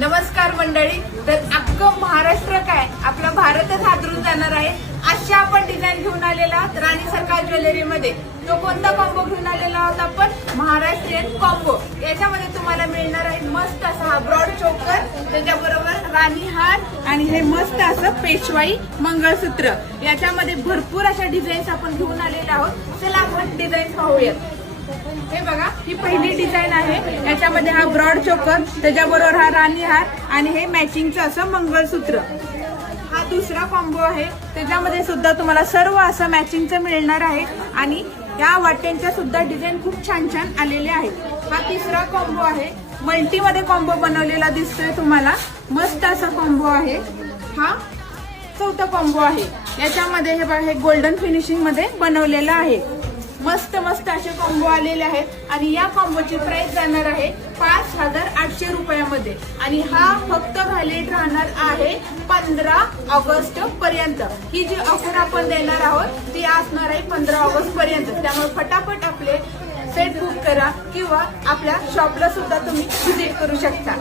नमस्कार मंडळी. तर अख्खं महाराष्ट्र काय आपला भारतच हादरून जाणार आहे अशा आपण डिझाईन घेऊन आलेला आहोत राणी सरकार ज्वेलरी मध्ये. तो कोणता कॉम्बो घेऊन आलेला आहोत आपण? महाराष्ट्रीयन कॉम्बो. याच्यामध्ये तुम्हाला मिळणार आहे मस्त असा हा ब्रॉड चोकर, त्याच्याबरोबर राणी हार आणि हे मस्त असं पेशवाई मंगळसूत्र. याच्यामध्ये भरपूर अशा डिझाईन्स आपण घेऊन आलेले आहोत. चला आपण डिझाईन पाहूयात. हे बघा, ही पहिली डिझाईन आहे. याच्यामध्ये हा ब्रॉड चोकर, त्याच्याबरोबर हा राणी हार आणि हे मॅचिंगचं असं मंगळसूत्र. हा दुसरा कॉम्बो आहे. त्याच्यामध्ये सुद्धा तुम्हाला सर्व असं मॅचिंगचं मिळणार आहे आणि या वाट्यांच्या सुद्धा डिझाईन खूप छान छान आलेले आहेत. हा तिसरा कॉम्बो आहे. मल्टीमध्ये कॉम्बो बनवलेला दिसतोय तुम्हाला. मस्त असा कॉम्बो आहे. हा चौथा कॉम्बो आहे. याच्यामध्ये हे बघा, हे गोल्डन फिनिशिंग मध्ये बनवलेला आहे. मस्त मस्त असे कॉम्बो आलेले आहेत आणि या कॉम्बोची प्राइस जाणार आहे 5800 रुपयामध्ये आणि हा फक्त व्हॅलिड राहणार आहे 15 ऑगस्ट पर्यंत. ही जी ऑफर आपण देणार आहोत ती असणार आहे 15 ऑगस्ट पर्यंत. त्यामुळे फटाफट आपले सेट बुक करा किंवा आपल्या शॉपला सुद्धा तुम्ही व्हिजिट करू शकता.